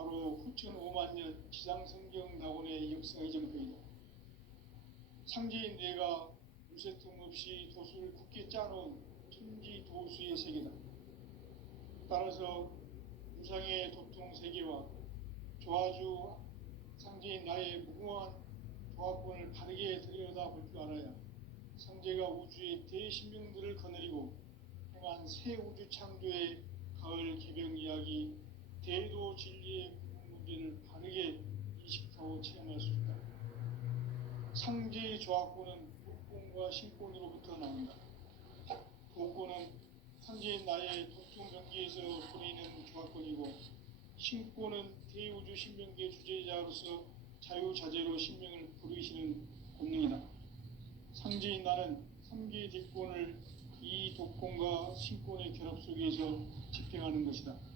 바로 후천 5만 년 지상성경 낙원의 역사의 점표이다. 상제인 내가 무쇠 틈 없이 도수를 굳게 짜놓은 천지 도수의 세계다. 따라서 무상의 도통 세계와 조화주 상제인 나의 무궁한 조합권을 바르게 들여다볼 줄 알아야 상제가 우주의 대신명들을 거느리고 행한 새 우주 창조의 가을 개병 이야기, 대도 진리의 문제를 바르게 인식하고 체험할 수 있다. 상제의 조합권은 도권과 신권으로부터 나온다. 도권은 상제인 나의 도통 경계에서 보이는 조합권이고, 신권은 대우주 신명계 주제자로서 자유자재로 신명을 부르시는 본능이다. 상제인 나는 3개의 뒷권을 이 도권과 신권의 결합 속에서 집행하는 것이다.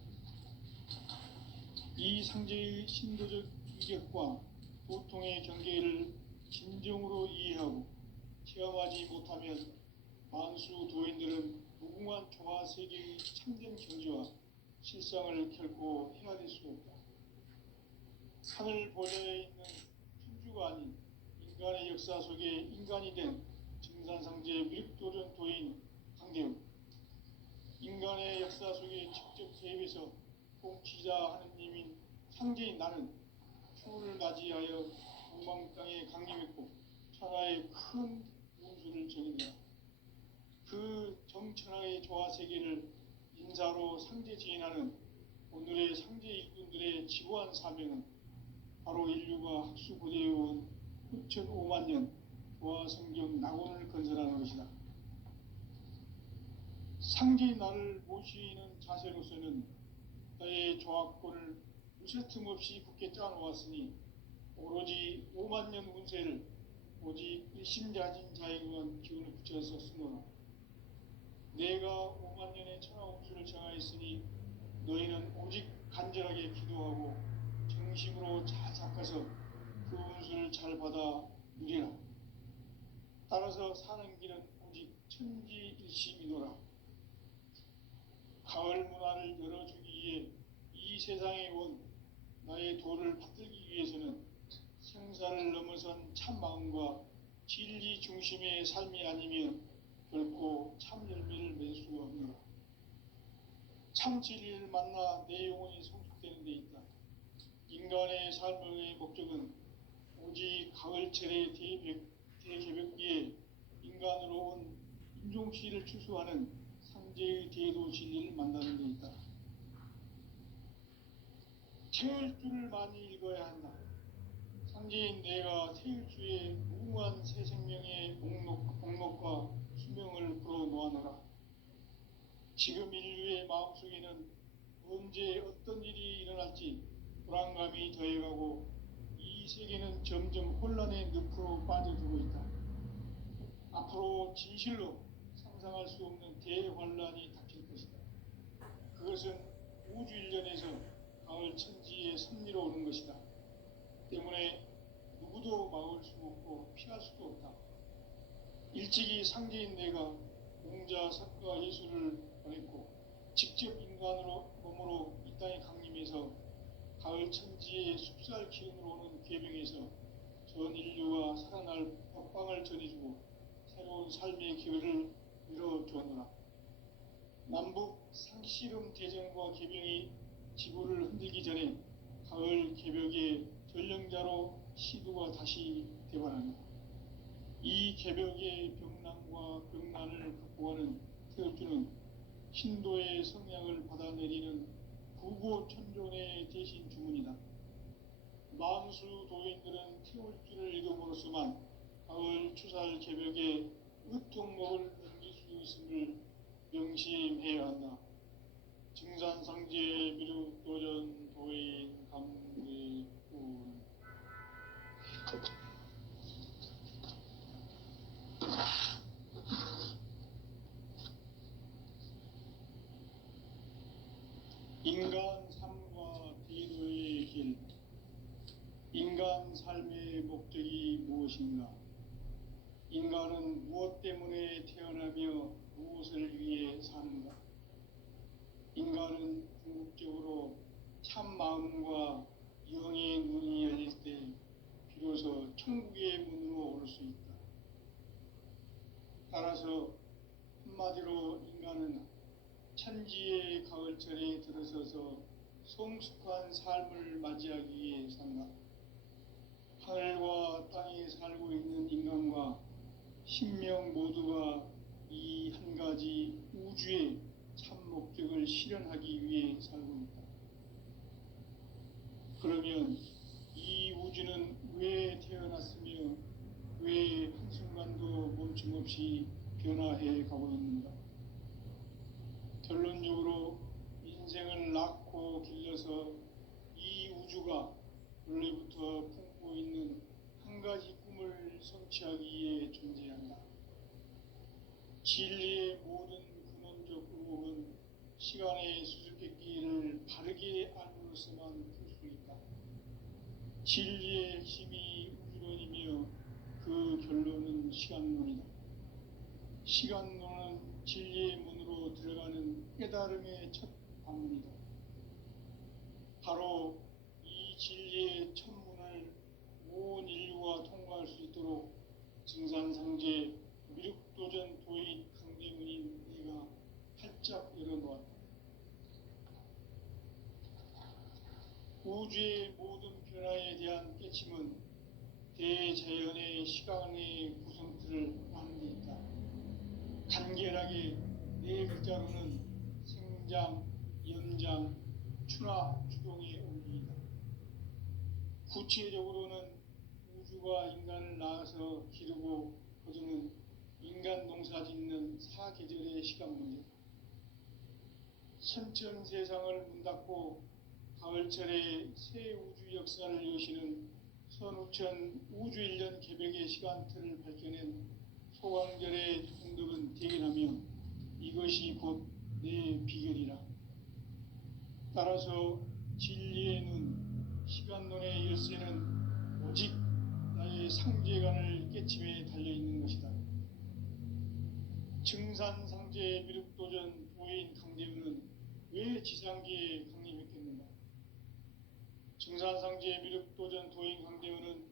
이 상제의 신도적 위력과 도통의 경계를 진정으로 이해하고 체험하지 못하면 만수 도인들은 무궁한 조화 세계의 참된 경지와 실상을 결코 헤아릴 수 없다. 하늘 보좌에 있는 천주가 아닌 인간의 역사 속에 인간이 된 증산상제 미륵도전 도인 강대우, 인간의 역사 속에 직접 개입해서 공치자 하느님인 상제인 나는 추후를 맞이하여 동방 땅에 강림했고 천하의 큰 운수를 전인다. 그 정천하의 조화 세계를 인사로 상제 지인하는 오늘의 상제 일꾼들의 지고한 사명은 바로 인류가 학수고대해온 후천 5만 년 조화 성경 낙원을 건설하는 것이다. 상제인 나를 모시는 자세로서는 나의 조합권을 무쇠 틈 없이 굳게 짜놓았으니 오로지 5만 년 운세를 오직 일심자진 자에게만 기운을 붙여서 쓰노라. 내가 5만 년의 천하 운수를 정하였으니 너희는 오직 간절하게 기도하고 정심으로 잘 닦아서 그 운수를 잘 받아 누리라. 따라서 사는 길은 오직 천지일심이노라. 가을 문화를 열어주기 위해 이 세상에 온 나의 도를 받들기 위해서는 생사를 넘어선 참마음과 진리 중심의 삶이 아니면 결코 참 열매를 맺을 수가 없노라. 참 진리를 만나 내 영혼이 성숙되는 데 있다. 인간의 삶의 목적은 오직 가을철의 대개벽기에 인간으로 온 인종시를 추수하는 상제의 대도 진리를 만나는 데 있다. 태일주를 많이 읽어야 한다. 상제인 내가 태일주의 무궁한 새 생명의 목록과 수명을 불어놓아노라. 지금 인류의 마음속에는 언제 어떤 일이 일어날지 불안감이 더해가고 이 세계는 점점 혼란의 늪으로 빠져들고 있다. 앞으로 진실로 상상할 수 없는 대환란이 닥칠 것이다. 그것은 우주 일련에서 가을 천지의 섭리로 오는 것이다. 때문에 누구도 막을 수 없고 피할 수도 없다. 일찍이 상제인 내가 공자, 석가, 예수를 보냈고 직접 인간으로 몸으로 이 땅에 강림해서 가을 천지의 숲살 기운으로 오는 계명에서 전 인류가 살아날 법방을 전해주고 새로운 삶의 기회를 열어주었노라. 남북 상씨름 대전과 계병이 지구를 흔들기 전에 가을 개벽의 전령자로 시두가 다시 대발하며 이 개벽의 병난과 병난을 극복하는 태엽주는 신도의 성향을 받아내리는 구고천존의 대신 주문이다. 만수 도인들은 태울주를 읽음으로써만 가을 추살 개벽의 으통목을 넘길 수 있음을 명심해야 한다. 증산상제 미륵도전 도인 감리꾼 인간 삶과 대도의 길. 인간 삶의 목적이 무엇인가? 인간은 무엇 때문에 태어나며 무엇을 위해 사는가? 인간은 궁극적으로 참 마음과 영의 눈이 열릴 때 비로소 천국의 문으로 오를 수 있다. 따라서 한마디로 인간은 천지의 가을철에 들어서서 성숙한 삶을 맞이하기 위해 산다. 하늘과 땅에 살고 있는 인간과 신명 모두가 이 한 가지 우주의 참 목적을 실현하기 위해 살고 있다. 그러면 이 우주는 왜 태어났으며 왜 한순간도 멈춤없이 변화해 가고 있는가? 결론적으로 인생을 낳고 길러서 이 우주가 원래부터 품고 있는 한 가지 꿈을 성취하기 위해 존재한다. 진리의 모든 근원적 의혹은 시간의 수수께끼를 바르게 알므로서만 풀 수 있다. 진리의 핵심이 우주론이며 그 결론은 시간론이다. 시간론은 진리의 문으로 들어가는 깨달음의 첫 방문이다. 바로 이 진리의 첫 문을 온 인류가 통과할 수 있도록 증산상제 미륵도전 도인 강대문인 내가 활짝 열어놓았다. 우주의 모든 변화에 대한 깨침은 대자연의 시간의 구성틀을 아는 데 있다. 간결하게 네 글자로는 생장, 연장, 추나 추동의 원리이다. 구체적으로는 우주가 인간을 낳아서 기르고 거두는 인간 농사 짓는 사계절의 시간 문제다. 선천 세상을 문 닫고 가을철에 새 우주 역사를 여시는 선우천 우주 1년 개벽의 시간틀을 밝혀낸 소강절의 공덕은 대견하며 이것이 곧 내 비결이라. 따라서 진리의 눈, 시간론의 열쇠는 오직 나의 상제관을 깨침에 달려있는 것이다. 증산상제 미륵도전 도인 강대우는 왜 지상계에 강림했겠는가? 증산상제 미륵도전 도인 강대우는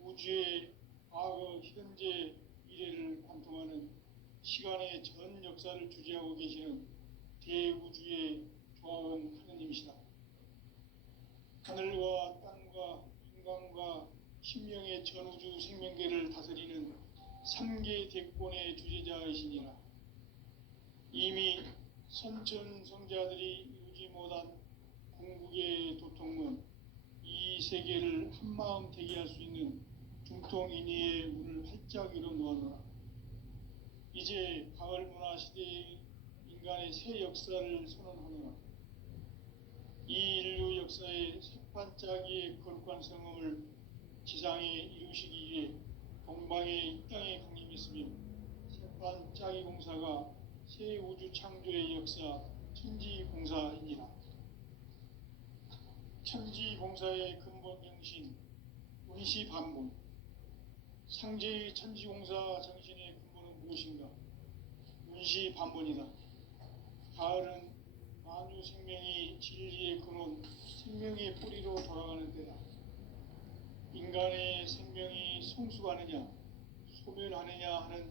우주의 과거, 현재, 미래를 관통하는 시간의 전 역사를 주재하고 계시는 대우주의 조화원 하느님이시다. 하늘과 땅과 인간과 신명의 전우주 생명계를 다스리는 3계 대권의 주재자이시니라. 이미 선천 성자들이 이루지 못한 궁극의 도통문, 이 세계를 한마음 되게 할 수 있는 중통인의의 문을 활짝 열어 놓아노라. 이제 가을 문화 시대의 인간의 새 역사를 선언하노라. 이 인류 역사의 새반짝이의 거룩한 성음을 지상에 이루시기 위해 동방의 이 땅에 강림했으며 새반짝이 공사가 새 우주 창조의 역사 천지공사이니라. 천지공사의 근본 정신 운시반본. 상제의 천지공사 정신의 근본은 무엇인가? 운시반본이다. 가을은 만유 생명이 진리의 근원, 생명의 뿌리로 돌아가는 때다. 인간의 생명이 성숙하느냐, 소멸하느냐 하는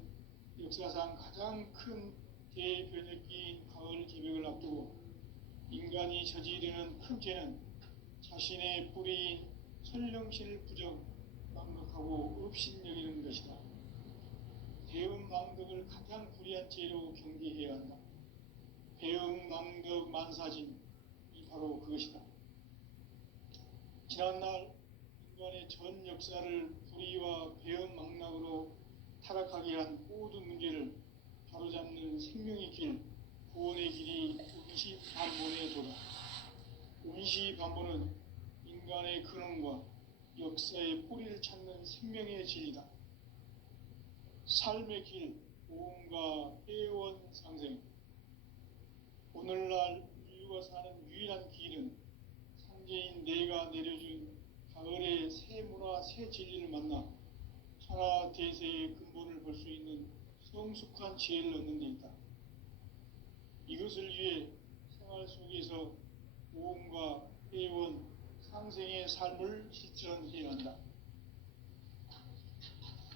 역사상 가장 큰 대변혁기인 가을 개벽을 앞두고 인간이 저지르는 큰 죄는 자신의 뿌리인 설령신을 부정, 망각하고 업신여기는 것이다. 배은망덕을 가장 불의한 죄로 경계해야 한다. 배은망덕 만사진이 바로 그것이다. 지난날 인간의 전 역사를 불의와 배은망락으로 타락하게 한 모든 문제를 바로잡는 생명의 길, 구원의 길이 운시반본에 도다. 운시반본은 인간의 근원과 역사의 뿌리를 찾는 생명의 진리다. 삶의 길, 보험과 회원 상생. 오늘날 인류가 사는 유일한 길은 상제인 내가 내려준 가을의 새 문화, 새 진리를 만나 천하 대세의 근본을 볼 수 있는 성숙한 지혜를 얻는 데 있다. 이것을 위해 생활 속에서 보험과 회원, 상생의 삶을 실천해야 한다.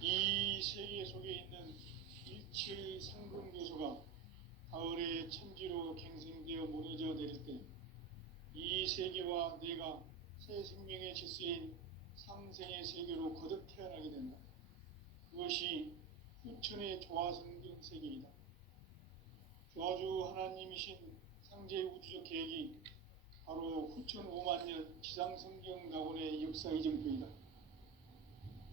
이 세계 속에 있는 일체의 상금 요소가 가을의 천지로 갱생되어 무너져 내릴 때 이 세계와 내가 새 생명의 질서인 상생의 세계로 거듭 태어나게 된다. 그것이 후천의 조화성경 세계이다. 조화주 하나님이신 상제 우주적 계획이 바로 후천 5만 년 지상성경 낙원의 역사 이정표이다.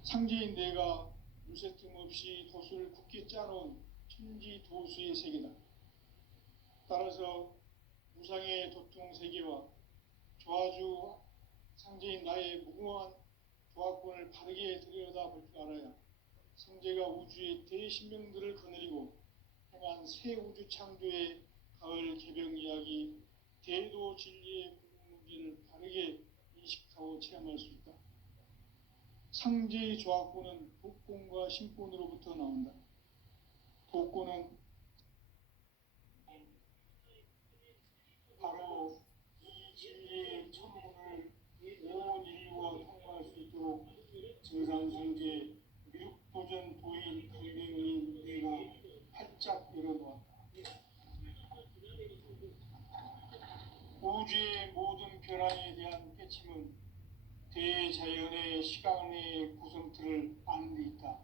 상제인 내가 물새 틈 없이 도수를 굳게 짜놓은 천지 도수의 세계다. 따라서 무상의 도통 세계와 조화주 상제인 나의 무궁한 조화권을 바르게 들여다볼 줄 알아야 성제가 우주의 대신명들을 거느리고 행한 새 우주 창조의 가을 개병 이야기, 대도 진리의 궁극문제를 바르게 인식하고 체험할 수 있다. 상제의 조화권은 독권과 신권으로부터 나온다. 독권은 바로 이 진리의 천문을 온 인류가 통과할 수 있도록 증산성제 미륵도전 도인 강대원인 내가 활짝 열어놓았다. 우주의 모든 변화에 대한 깨침은 대자연의 시간의 구성틀을 아는 데 있다.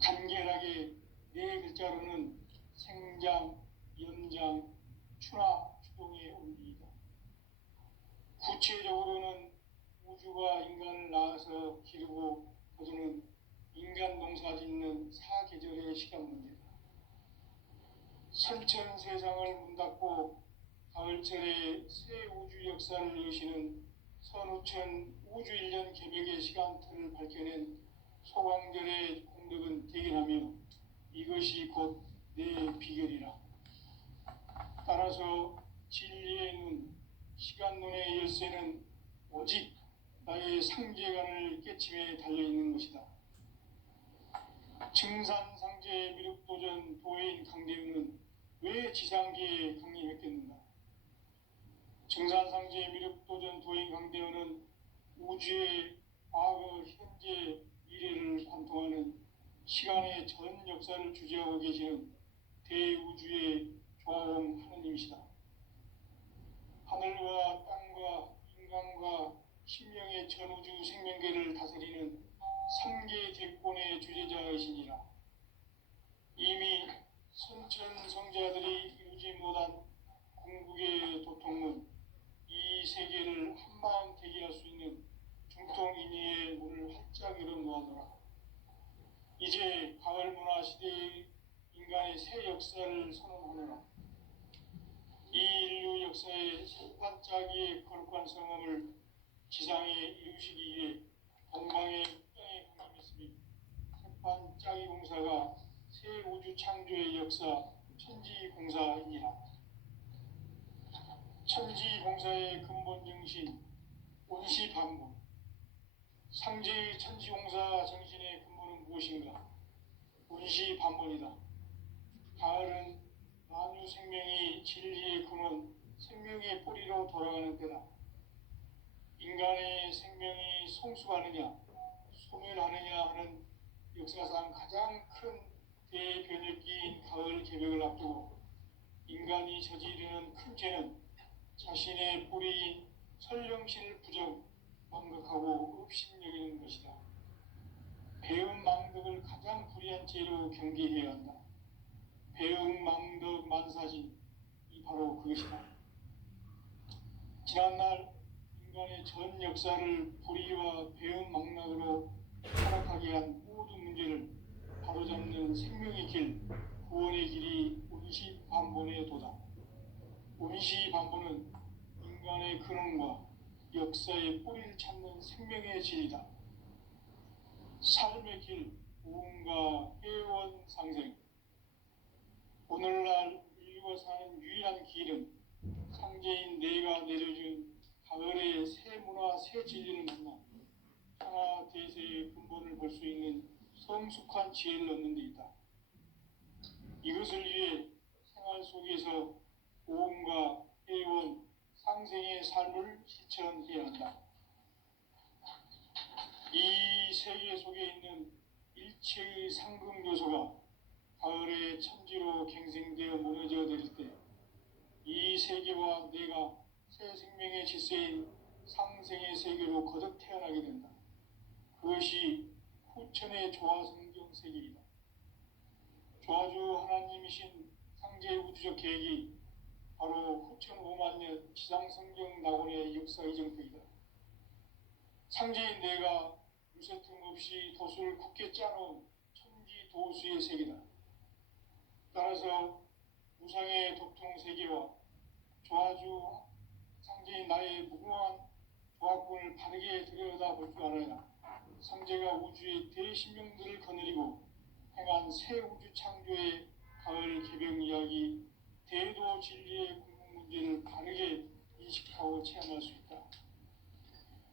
간결하게 네 글자로는 생장, 연장, 추나 추동의 원리이다. 구체적으로는 우주가 인간을 낳아서 기르고 거두는 인간 농사 짓는 사계절의 시간 문제다. 선천 세상을 문 닫고 가을철에 새 우주 역사를 여시는 선우천 우주 1년 개벽의 시간틀을 밝혀낸 소광절의 공덕은 대견하며 이것이 곧 내 비결이라. 따라서 진리의 눈, 시간론의 열쇠는 오직 나의 상제관을 깨침에 달려있는 것이다. 증산상제 미륵도전 도인 강대우는 왜 지상계에 강림했겠는가? 증산상제 미륵도전 도인 강대우는 우주의 과거, 현재, 미래를 관통하는 시간의 전 역사를 주재하고 계시는 대우주의 조화원 하느님이시다. 하늘과 땅과 인간과 신명의 전우주 생명계를 다스리는 삼계 대권의 주재자이시니라. 이미 선천 성자들이 이루지 못한 궁극의 도통문, 이 세계를 한마음 대기할 수 있는 중통인의의 문을 활짝 열어놓아노라. 이제 가을 문화 시대의 인간의 새 역사를 선언하노라. 이 인류 역사의 반짝이의 거룩한 성함을 지상에 이루시기 위해 동방의 땅에 강림했으니 반짝이 공사가 새 우주 창조의 역사 천지공사이니라. 천지공사의 근본 정신 온시반복. 상제의 천지공사 정신의 근본은 무엇인가? 온시반복이다. 가을은 만유 생명이 진리의 근원, 생명의 뿌리로 돌아가는 때다. 인간의 생명이 성숙하느냐, 소멸하느냐 하는 역사상 가장 큰 대변혁기인 가을 개벽을 앞두고 인간이 저지르는 큰 죄는 자신의 뿌리인 설령신을 부정, 망각하고 업신여기는 것이다. 배움 망덕을 가장 불의한 죄로 경계해야 한다. 배움 망덕 만사진, 이 바로 그것이다. 지난날 인간의 전 역사를 불의와 배움 망락으로 타락하게 한 모든 문제를 바로잡는 생명의 길, 구원의 길이 온시반본의 도다. 온시반본은 인간의 근원과 역사의 뿌리를 찾는 생명의 진리다. 삶의 길, 무언가 회원 상생. 오늘날 인류가 사는 유일한 길은 상제인 내가 내려준 가을의 새 문화, 새 진리를 만나 하나 대세의 근본을 볼 수 있는 성숙한 지혜를 얻는 데 있다. 이것을 위해 생활 속에서 보험과 회원, 상생의 삶을 실천해야 한다. 이 세계 속에 있는 일체의 상금 요소가 가을의 천지로 갱생되어 무너져 내릴 때 이 세계와 내가 새 생명의 질서인 상생의 세계로 거듭 태어나게 된다. 그것이 후천의 조화성경 세계이다. 조화주 하나님이신 상제의 우주적 계획이 바로 후천 5만 년 지상성경 낙원의 역사 이정표이다. 상제인 내가 유세 틈 없이 도수를 굳게 짜놓은 천지 도수의 세계다. 따라서 무상의 도통 세계와 조화주 상제인 나의 무궁한 조화권을 바르게 들여다볼 줄 알아야 상제가 우주의 대신명들을 거느리고 행한 새 우주 창조의 가을 개병 이야기, 대도 진리의 궁극 문제를 바르게 인식하고 체험할 수 있다.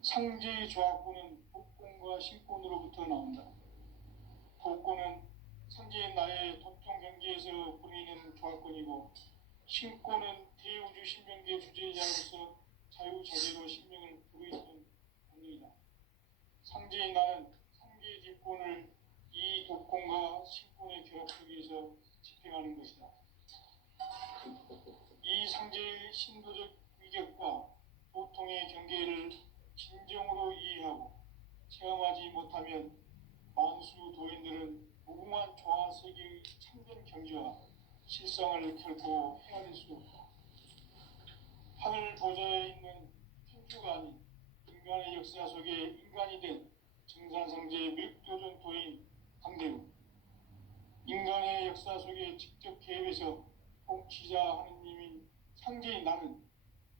상제의 조화권은 복권과 신권으로부터 나온다. 복권은 상제인 나의 도통 경계에서 보이는 조화권이고, 신권은 대우주 신명계 주제자로서 자유자재로 신명을 부르짖는 본능이다. 상제인 나는 상계의 뒷권을 이 도권과 신권의 결합 속에서 집행하는 것이다. 이 상제의 신도적 위격과 도통의 경계를 진정으로 이해하고 체험하지 못하면 만수 도인들은 무궁한 조화 세계의 참된 경지와 실상을 결코 헤아릴 수 없다. 하늘 보좌에 있는 천주가 아닌 인간의 역사 속에 인간이 된 정산상제의 밀도전 도인 강대우, 인간의 역사 속에 직접 개입해서 통치자 하느님인 상제인 나는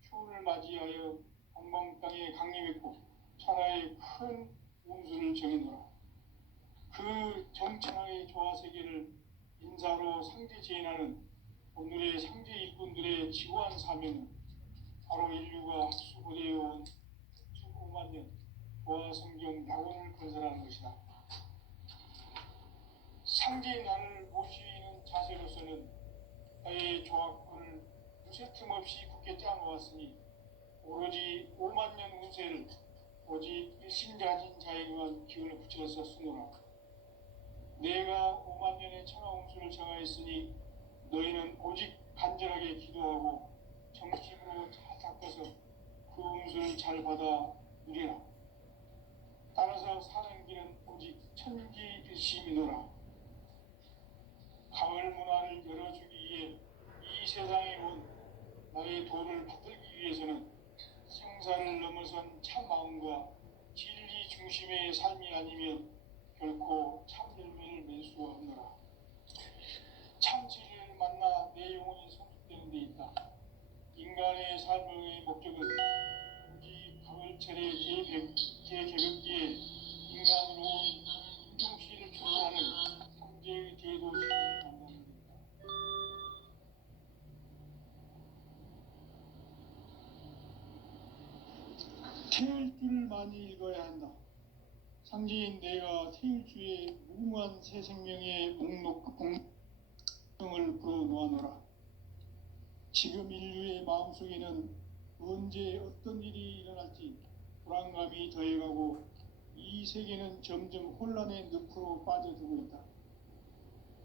휴를 맞이하여 동방 땅에 강림했고 천하의 큰 운수를 정해놓아. 그 정천하의 조화세계를 인사로 상제 제인하는 오늘의 상제 일꾼들의 지구한 사명은 바로 인류가 학수고대해온 5만 년 조화성경 낙원을 건설하는 것이다. 상제인 나를 모시는 자세로서는 나의 조화권을 무쇠 틈 없이 굳게 짜놓았으니 오로지 5만 년 운세를 오직 일심자진 자에게만 기운을 붙여서 쓰노라. 내가 5만 년의 천하 운수를 정하였으니 너희는 오직 간절하게 기도하고 정식으로 잘 닦아서 그 운수를 잘 받아 누리라. 따라서 사는 길은 오직 천지일심이노라. 가을 문화를 열어주기 위해 이 세상에 온 나의 도를 받들기 위해서는 생사를 넘어선 참 마음과 진리 중심의 삶이 아니면 결코 참 열매를 맺을 수가 없노라. 참 진리를 만나 내 영혼이 성숙되는 데 있다. 인간의 삶의 목적은 오직 가을철의 개개벽기에 인간으로 온 인종시를 초월하는 상제의 대도시를 만나는 것이다. 태울 줄을 많이 읽어야 한다. 상제인 내가 태일주의 무궁한 새 생명의 목록 공명을 불어놓아노라. 지금 인류의 마음속에는 언제 어떤 일이 일어날지 불안감이 더해가고 이 세계는 점점 혼란의 늪으로 빠져들고 있다.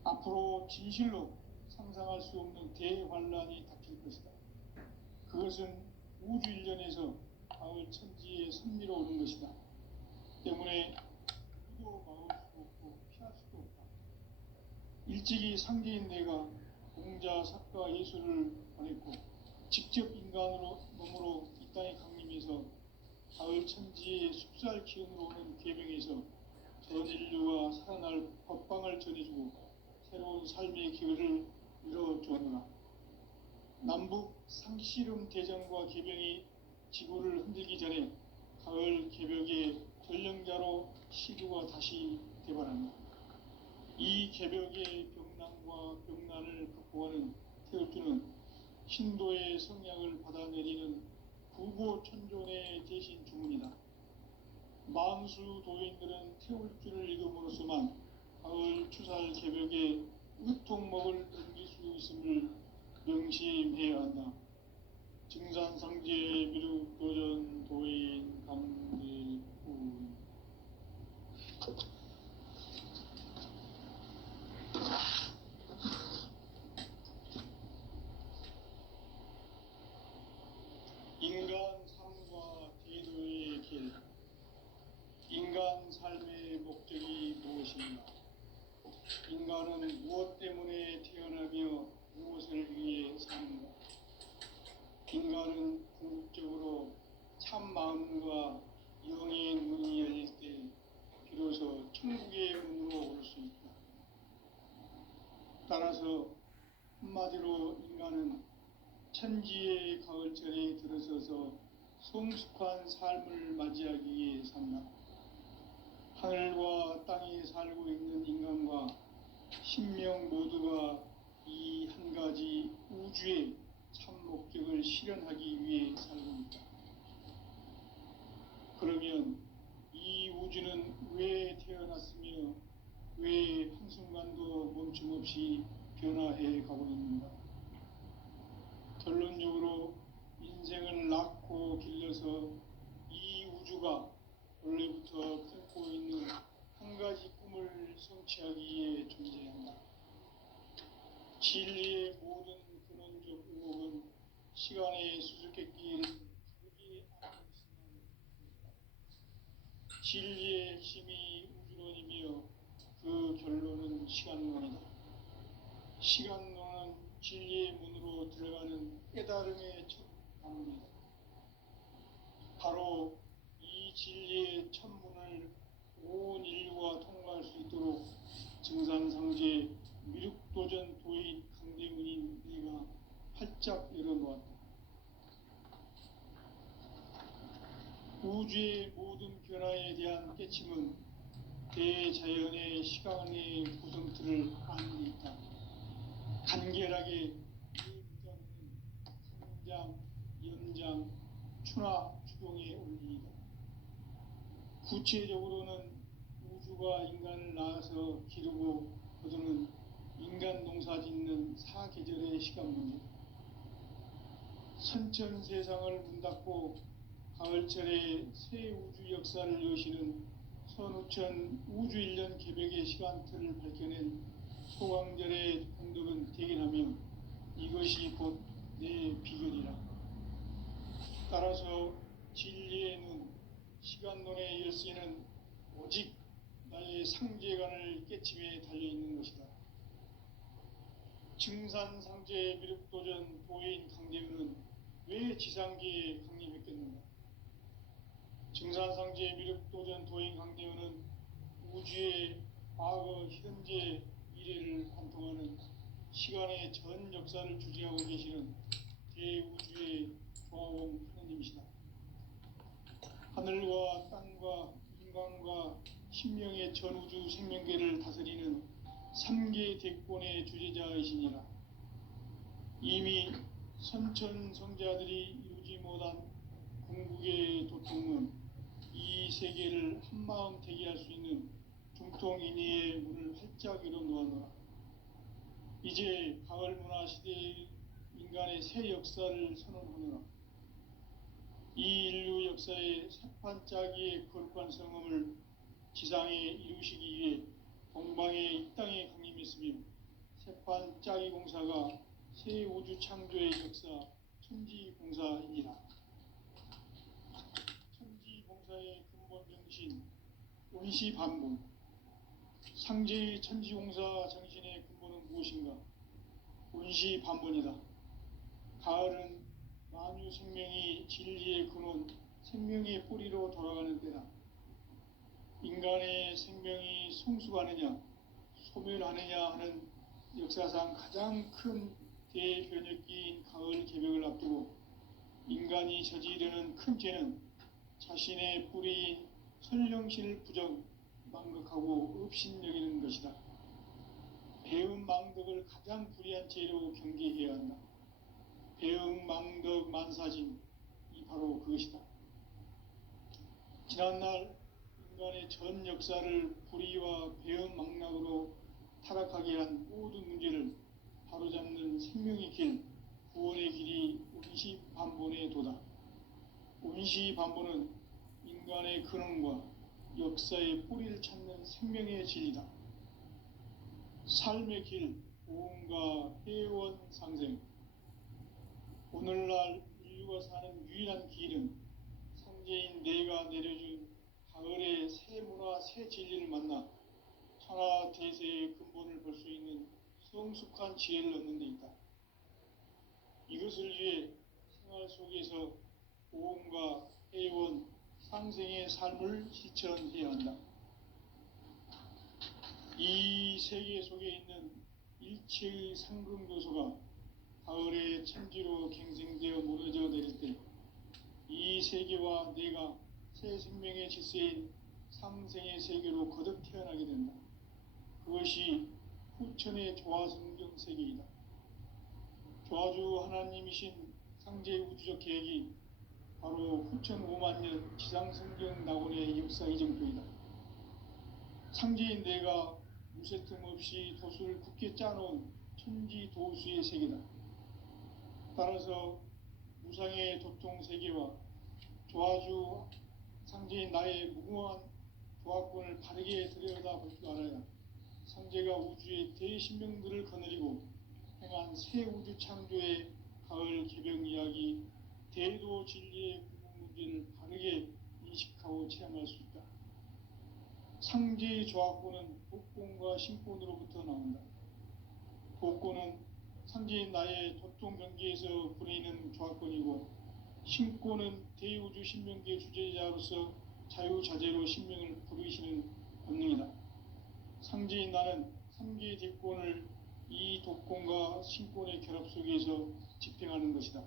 앞으로 진실로 상상할 수 없는 대환란이 닥칠 것이다. 그것은 우주 일련에서 가을 천지에 섭리로 오는 것이다. 때문에 누구도 막을 수 없고 피할 수도 없다. 일찍이 상제인 내가 공자, 사과, 예술을 보냈고 직접 인간으로 몸으로 이 땅에 강림해서 가을 천지의 숲살 기운으로 오는 계명에서 전 인류가 살아날 법방을 전해주고 새로운 삶의 기회를 이뤄주었노라. 남북 상씨름 대전과 계명이 지구를 흔들기 전에 가을 개벽의 전령자로 시구가 다시 대발한다. 이 개벽의 병난과 병난을 극복하는 태울주는 신도의 성약을 받아내리는 구고천존의 대신 주문이다. 만수 도인들은 태울주를 읽음으로써만 가을 추살 개벽의 으통목을 넘길 수 있음을 명심해야 한다. 증산상제 미륵도전 도인 감길구 인간 삶과 제도의 길. 인간 삶의 목적이 무엇인가? 인간은 무엇 때문에 태어나며 무엇을 위해 사는가? 인간은 궁극적으로 참 마음과 영의 문이 열릴 때 비로소 천국의 문으로 올 수 있다. 따라서 한마디로 인간은 천지의 가을철에 들어서서 성숙한 삶을 맞이하기 위해 산다. 하늘과 땅에 살고 있는 인간과 신명 모두가 이 한 가지 우주의 참 목적을 실현하기 위해 살고 있다. 그러면 이 우주는 왜 태어났으며 왜 한순간도 멈춤없이 변화해 가고 있는가? 결론적으로 인생을 낳고 길러서 이 우주가 원래부터 품고 있는 한 가지 꿈을 성취하기 위해 존재한다. 진리의 모든 근원적 의혹은 시간의 수수께끼를 크게 안고 있으면 진리의 핵심이 우주론이며 그 결론은 시간론이다. 시간론은 진리의 문으로 들어가는 깨달음의 첫 방문이다. 바로 이 진리의 첫 문을 온 인류가 통과할 수 있도록 증산상제 미륵도전 도인 강대문인 내가 활짝 열어놓았다. 우주의 모든 변화에 대한 깨침은 대자연의 시간의 구성틀을 아는 데 있다. 간결하게 이 문장은 상장, 연장, 추나 추동의 원리이다. 구체적으로는 우주가 인간을 낳아서 기르고 거두는 인간 농사 짓는 사계절의 시간 문제, 선천 세상을 문 닫고 가을철에 새 우주 역사를 여시는 선우천 우주 1년 개벽의 시간틀을 밝혀낸 소강절의 공덕은 대견하며 이것이 곧 내 비결이라. 따라서 진리의 눈, 시간론의 열쇠는 오직 나의 상제관을 깨침에 달려있는 것이다. 증산상제 미륵도전 도인 강대문은 왜 지상계에 강림했겠는가? 증산상제 미륵도전 도인 강대문은 우주의 과거, 현재, 미래를 관통하는 시간의 전 역사를 주재하고 계시는 대우주의 조화원 하느님이시다. 하늘과 땅과 인간과 신명의 전우주 생명계를 다스리는 3계 대권의 주재자이시니라. 이미 선천성자들이 이루지 못한 궁극의 도통은 이 세계를 한마음 대기할 수 있는 중통인의의 문을 활짝 열어놓았노라. 이제 가을 문화 시대의 인간의 새 역사를 선언하노라. 이 인류 역사의 새판짜기의 거룩한 성음을 지상에 이루시기 위해 동방의 이 땅에 강림했으며 새판짜기 공사가 새 우주 창조의 역사 천지공사이니라. 천지공사의 근본 정신 운시반문. 상제의 천지공사 정신의 근본은 무엇인가? 운시반문이다. 가을은 만유 생명이 진리의 근원, 생명의 뿌리로 돌아가는 때다. 인간의 생명이 성숙하느냐, 소멸하느냐 하는 역사상 가장 큰 대변혁기인 가을 개벽을 앞두고 인간이 저지르는 큰 죄는 자신의 뿌리인 선령실 부정, 망극하고 업신여기는 것이다. 배음 망덕을 가장 불의한 죄로 경계해야 한다. 배음 망덕 만사짐이 바로 그것이다. 지난날 인간의 전 역사를 불의와 배음 망락으로 타락하게 한 모든 문제를 바로잡는 생명의 길, 구원의 길이 운시반본에 도다. 운시반본은 인간의 근원과 역사의 뿌리를 찾는 생명의 진리다. 삶의 길, 보험과 회원 상생. 오늘날 인류가 사는 유일한 길은 성제인 내가 내려준 가을의 새 문화, 새 진리를 만나 천하 대세의 근본을 볼 수 있는 성숙한 지혜를 얻는 데 있다. 이것을 위해 생활 속에서 보험과 회원, 상생의 삶을 실천해야 한다. 이 세계 속에 있는 일체의 상금 요소가 가을의 천지로 갱생되어 무너져 내릴 때 이 세계와 내가 새 생명의 질서인 상생의 세계로 거듭 태어나게 된다. 그것이 후천의 조화성경 세계이다. 조화주 하나님이신 상제의 우주적 계획이 바로 후천 5만 년 지상성경 낙원의 역사 이정표이다. 상제인 내가 무쇠틈 없이 도수를 굳게 짜놓은 천지 도수의 세계다. 따라서 무상의 도통 세계와 조화주 상제인 나의 무궁한 조화권을 바르게 들여다볼 줄 알아야 상제가 우주의 대신명들을 거느리고 행한 새 우주 창조의 가을 개병 이야기, 대도 진리의 궁극 문제를 바르게 인식하고 체험할 수 있다. 상제의 조화권은 복권과 신권으로부터 나온다. 복권은 상제인 나의 도통 경계에서 부리는 조화권이고, 신권은 대우주 신명계 주제자로서 자유자재로 신명을 부르시는 권능이다. 상제인 나는 3개의 뒷권을 이 독권과 신권의 결합 속에서 집행하는 것이다.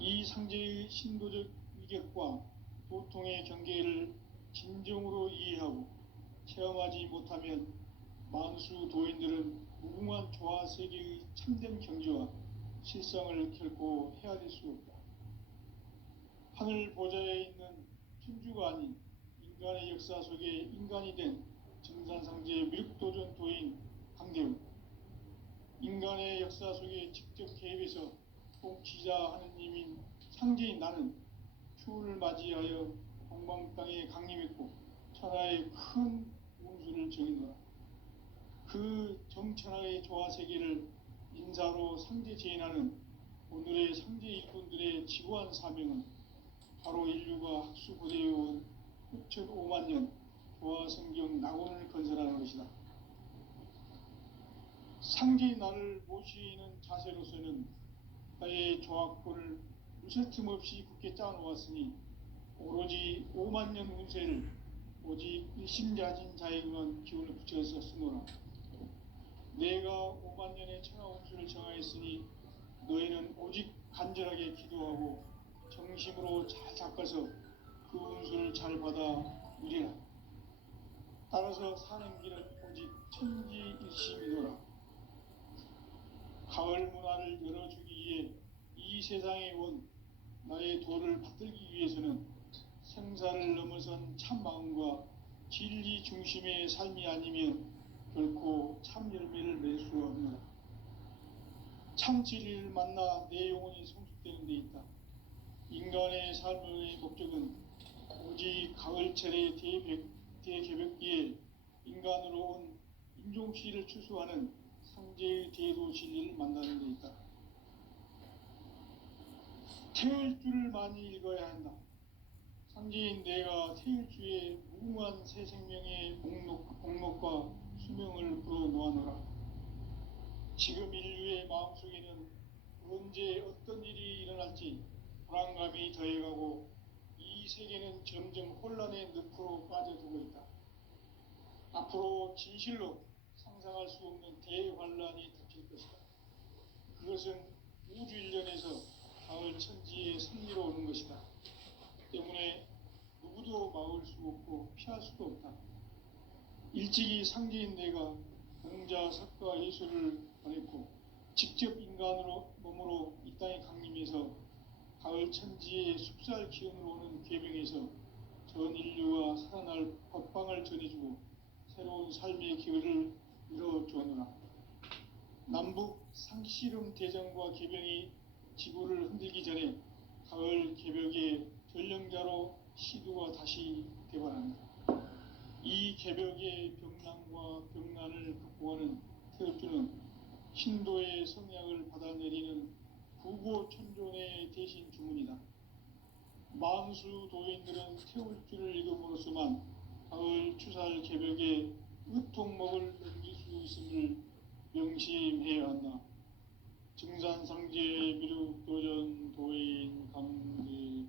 이 상제의 신도적 위격과 도통의 경계를 진정으로 이해하고 체험하지 못하면 만수 도인들은 무궁한 조화 세계의 참된 경지와 실상을 결코 헤아릴 수 없다. 하늘 보좌에 있는 천주가 아닌 인간의 역사 속에 인간이 된 정산상제의 미륵도전 도인 강대우, 인간의 역사 속에 직접 개입해서 통치자 하느님인 상제인 나는 추운을 맞이하여 동방 땅에 강림했고 천하의 큰 운수를 정의노라. 그 정천하의 조화 세계를 인사로 상제 제인하는 오늘의 상제 일꾼들의 지구한 사명은 바로 인류가 학수고대해온 후천 5만 년 조화성경 낙원을 건설하는 것이다. 상제인 나를 모시는 자세로서는 나의 조화권을 무쇠틈 없이 굳게 짜놓았으니 오로지 5만 년 운세를 오직 일심자진 자에게만 기운을 붙여서 쓰노라. 내가 5만 년의 천하 운수를 정하였으니 너희는 오직 간절하게 기도하고 정심으로 잘 닦아서 그 운수를 잘 받아 누리라. 따라서 사는 길은 오직 천지일심이노라. 가을 문화를 열어주기 위해 이 세상에 온 나의 도를 받들기 위해서는 생사를 넘어선 참마음과 진리 중심의 삶이 아니면 결코 참 열매를 맺을 수가 없노라. 참 진리를 만나 내 영혼이 성숙되는 데 있다. 인간의 삶의 목적은 오직 가을철의 대개벽기에 인간으로 온 인종시를 추수하는 상제의 대도 진리를 만나는 데 있다. 태일주를 많이 읽어야 한다. 상제인 내가 태일주의 무궁한 새 생명의 목록과 수명을 불어놓아노라. 지금 인류의 마음속에는 언제 어떤 일이 일어날지 불안감이 더해가고 이 세계는 점점 혼란의 늪으로 빠져들고 있다. 앞으로 진실로 상상할 수 없는 대환란이 닥칠 것이다. 그것은 우주 일련에서 가을 천지의 승리로 오는 것이다. 때문에 누구도 막을 수 없고 피할 수도 없다. 일찍이 상제인 내가 공자, 석가, 예수를 보냈고 직접 인간으로 몸으로 이 땅에 강림해서 가을 천지의 숲살 기운으로 오는 계명에서 전 인류가 살아날 법방을 전해주고 새로운 삶의 기회를 이뤄주었노라. 남북 상씨름 대전과 개병이 지구를 흔들기 전에 가을 개벽의 전령자로 시두가 다시 되관한다. 이 개벽의 병난과 병난을 극복하는 태엽주는 신도의 성약을 받아내리는 구고천존의 대신 주문이다. 만수 도인들은 태울주를 읽음으로써만 가을 추살 개벽의 의통목을 넘길 수 있음을 명심해야 한다. 증산상제 미륵도전 도인 강대구.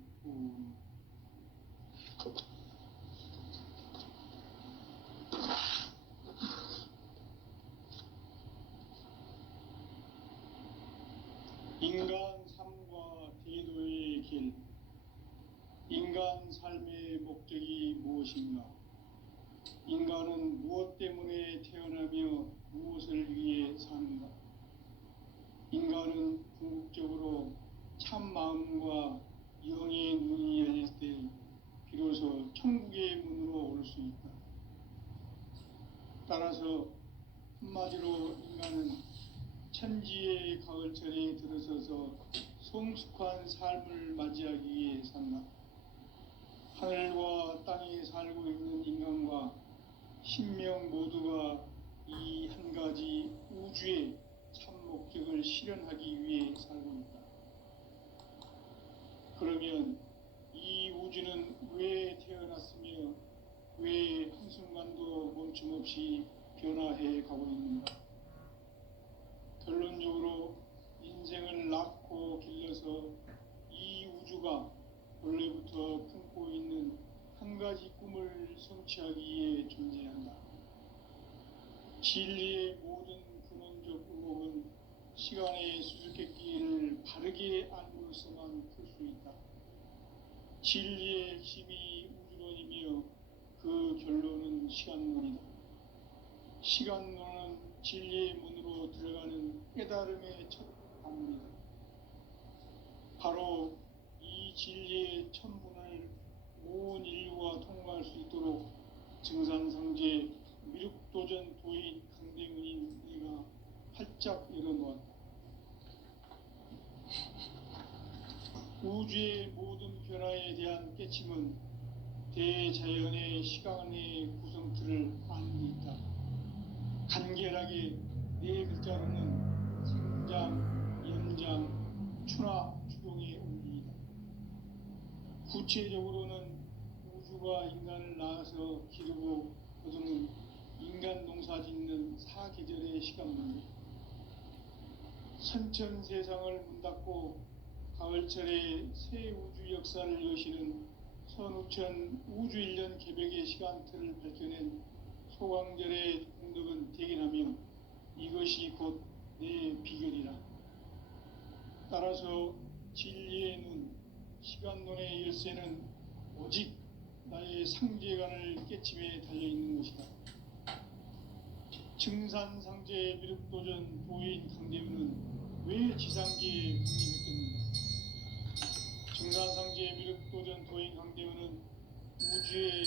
인간 삶과 대도의 길. 인간 삶의 목적이 무엇인가? 인간은 무엇 때문에 태어나며 무엇을 위해 사는가? 인간은 궁극적으로 참 마음과 영의 눈이 열릴 때 비로소 천국의 문으로 올 수 있다. 따라서 한마디로 인간은 천지의 가을철에 들어서서 성숙한 삶을 맞이하기 위해 산다. 하늘과 땅에 살고 있는 인간과 신명 모두가 이 한 가지 우주의 참 목적을 실현하기 위해 살고 있다. 그러면 이 우주는 왜 태어났으며 왜 한순간도 멈춤없이 변화해 가고 있는가? 결론적으로 인생을 낳고 길러서 이 우주가 원래부터 품고 있는 한 가지 꿈을 성취하기 위해 존재한다. 진리의 모든 근원적 의혹은 시간의 수수께끼를 바르게 알므로서만 풀 수 있다. 진리의 핵심이 우주론이며 그 결론은 시간론이다. 시간론은 진리의 문으로 들어가는 깨달음의 첫 방문이다. 바로 이 진리의 첫 문을 온 인류가 통과할 수 있도록 증산상제 미륵도전 도인 강대문인 내가 활짝 열어놓았다. 우주의 모든 변화에 대한 깨침은 대자연의 시간의 구성틀을 아는 데 있다. 간결하게 네 글자로는 생장, 연장, 추나 추동의 원리이다. 구체적으로는 우주가 인간을 낳아서 기르고 거두는 인간 농사 짓는 사계절의 시간 문제. 선천 세상을 문 닫고 가을철에 새 우주 역사를 여시는 선우천 우주일년 개벽의 시간틀을 밝혀낸 소강절의 공덕은 대견하며 이것이 곧 내 비결이라. 따라서 진리의 눈, 시간론의 열쇠는 오직 나의 상제관을 깨침에 달려있는 것이다. 증산상제 미륵도전 도인 강대문은 왜 지상계에 강림했겠는가? 증산상제 미륵도전 도인 강대문은 우주의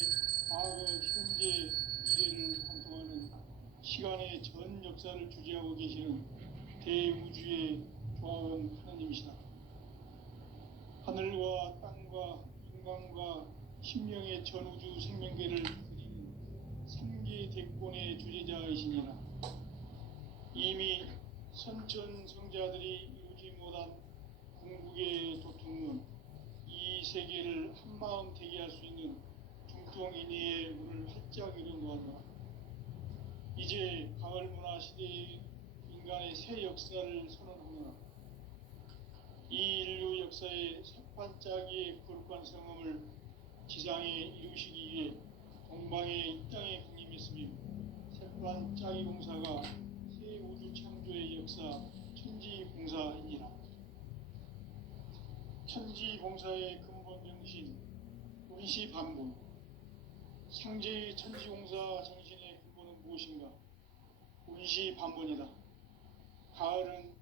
과거, 현재, 미래를 관통하는 시간의 전 역사를 주재하고 계시는 대우주의 조화원 하나님이시다. 하늘과 땅과 인간과 신명의 전우주 생명계를 그리는 삼계 대권의 주제자이시니라. 이미 선천 성자들이 이루지 못한 궁극의 도통론, 이 세계를 한마음 되게 할 수 있는 중통인의의 문을 활짝 열어놓았노라. 이제 가을 문화 시대의 인간의 새 역사를 선언하노라. 이 인류 역사의 새반짝이의 거룩한 성험을 지상에 이루시기 위해 동방의 이 땅에 강림했으며 새반짝이 공사가 새 우주 창조의 역사 천지공사이니라. 천지공사의 근본 정신 운시반본. 상제의 천지공사 정신의 근본은 무엇인가? 운시반본이다. 가을은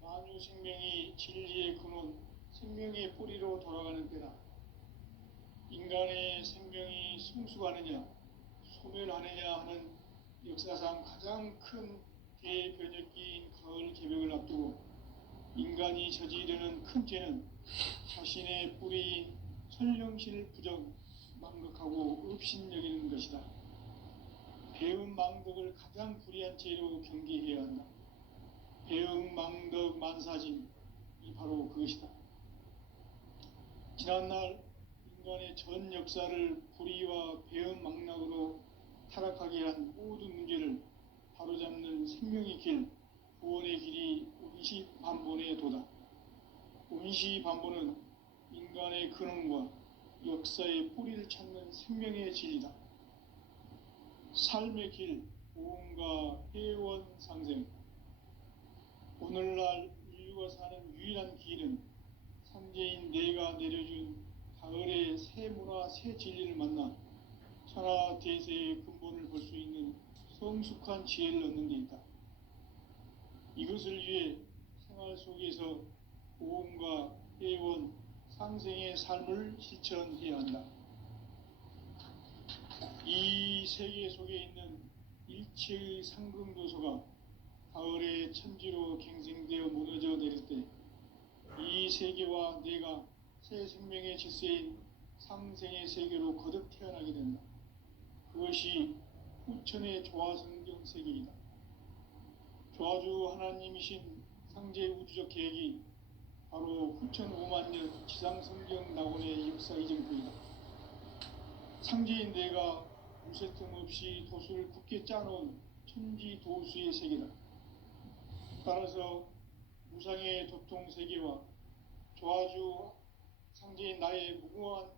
만유 생명이 진리의 근원, 생명의 뿌리로 돌아가는 때다. 인간의 생명이 성숙하느냐, 소멸하느냐 하는 역사상 가장 큰 대변혁기인 가을 개벽을 앞두고 인간이 저지르는 큰 죄는 자신의 뿌리인 선령신을 망각하고 업신여기는 것이다. 배은 망덕을 가장 불의한 죄로 경계해야 한다. 배은 망덕 만사짐이 바로 그것이다. 지난날 인간의 전 역사를 불의와 배은 망락으로 타락하게 한 모든 문제를 바로잡는 생명의 길, 구원의 길이 운시반본의 도다. 운시반본은 인간의 근원과 역사의 뿌리를 찾는 생명의 진리다. 삶의 길, 보험과 회원 상생. 오늘날 인류가 사는 유일한 길은 상제인 내가 내려준 가을의 새 문화, 새 진리를 만나 천하 대세의 근본을 볼 수 있는 성숙한 지혜를 얻는 데 있다. 이것을 위해 생활 속에서 보험과 회원, 상생의 삶을 실천해야 한다. 이 세계 속에 있는 일체의 상금도서가 가을의 천지로 갱생되어 무너져 내릴 때 이 세계와 내가 새 생명의 질서인 상생의 세계로 거듭 태어나게 된다. 그것이 후천의 조화성경 세계이다. 조화주 하나님이신 상제 우주적 계획이 바로 후천 5만 년 지상성경 낙원의 역사 이전부이다. 상제인 내가 무쇠틈 없이 도수를 굳게 짜놓은 천지 도수의 세계다. 따라서 무상의 도통 세계와 조화주 상제인 나의 무궁한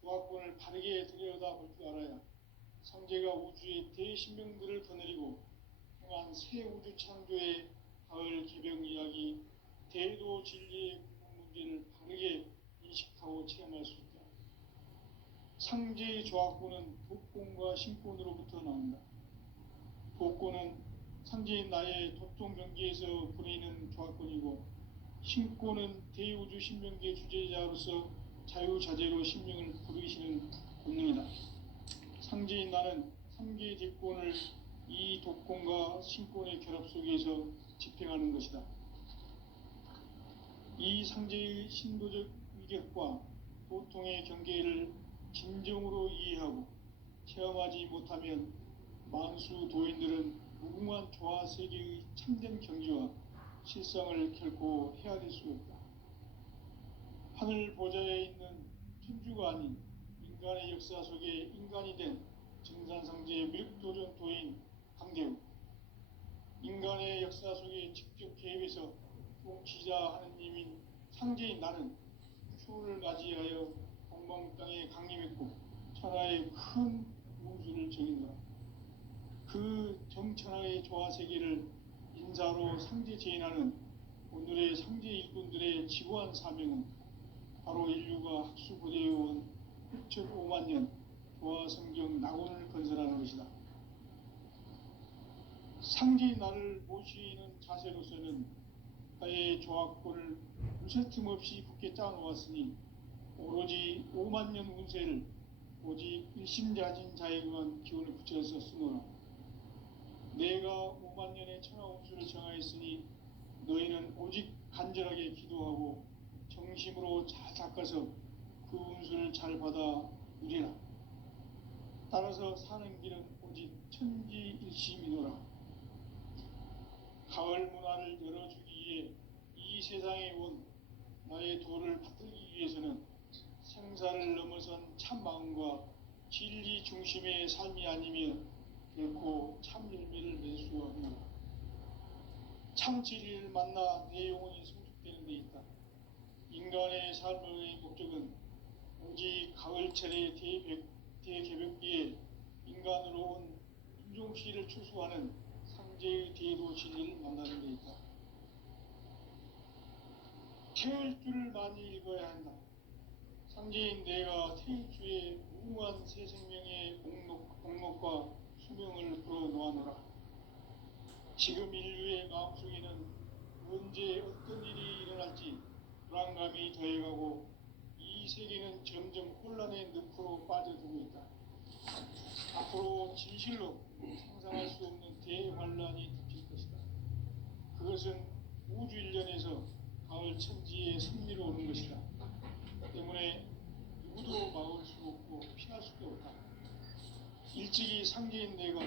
조화권을 바르게 들여다볼 줄 알아야 상제가 우주의 대신명들을 거느리고 행한 새 우주 창조의 가을 개벽 이야기, 대도 진리의 궁극 문제를 바르게 인식하고 체험할 수 있다. 상제의 조화권은 독권과 신권으로부터 나온다. 독권은 상제인 나의 도통 경계에서 부리는 조화권이고, 신권은 대우주 신명계 주제자로서 자유자재로 신명을 부르시는 권능이다. 상제인 나는 3개의 대권을 이 독권과 신권의 결합 속에서 집행하는 것이다. 이 상제의 신도적 위격과 도통의 경계를 진정으로 이해하고 체험하지 못하면 만수 도인들은 무궁한 조화 세계의 참된 경지와 실상을 결코 헤아릴 수 없다. 하늘 보좌에 있는 천주가 아닌 인간의 역사 속에 인간이 된 정산상제의 밀도전도인 강대우, 인간의 역사 속에 직접 개입해서 통치자 하느님인 상제인 나는 추를 맞이하여 동방 땅에 강림했고 천하의 큰 운수를 정인노라. 그 정천하의 조화세계를 인사로 상제 제인하는 오늘의 상제 일꾼들의 지구한 사명은 바로 인류가 학수고대해온 6,5만 년 조화성경 낙원을 건설하는 것이다. 상제인 나를 모시는 자세로서는 나의 조화권을 무쇠틈 없이 굳게 짜놓았으니 오로지 5만 년 운세를 오직 일심자진 자에게만 기운을 붙여서 쓰노라. 내가 5만 년의 천하 운수를 정하였으니 너희는 오직 간절하게 기도하고 정심으로 잘 닦아서 그 운수를 잘 받아 누리라. 따라서 사는 길은 오직 천지일심이노라. 가을 문화를 열어주기 위해 이 세상에 온 나의 도를 받들기 위해서는 생사를 넘어선 참 마음과 진리 중심의 삶이 아니면 결코 참 열매를 맺을 수가 없노라. 참 진리를 만나 내 영혼이 성숙되는 데 있다. 인간의 삶의 목적은 오직 가을철의 대개벽기에 인간으로 온 인종시를 추수하는 상제의 대도 진리를 만나는 데 있다. 태을 줄을 많이 읽어야 한다. 상제인 내가 태일주의 무궁한 새 생명의 공목과 수명을 불어놓아노라. 지금 인류의 마음속에는 언제 어떤 일이 일어날지 불안감이 더해가고 이 세계는 점점 혼란의 늪으로 빠져들고 있다. 앞으로 진실로 상상할 수 없는 대환란이 덮칠 것이다. 그것은 우주 일련에서 가을 천지의 섭리로 오는 것이다. 때문에 누구도 막을 수 없고 피할 수도 없다. 일찍이 상제인 내가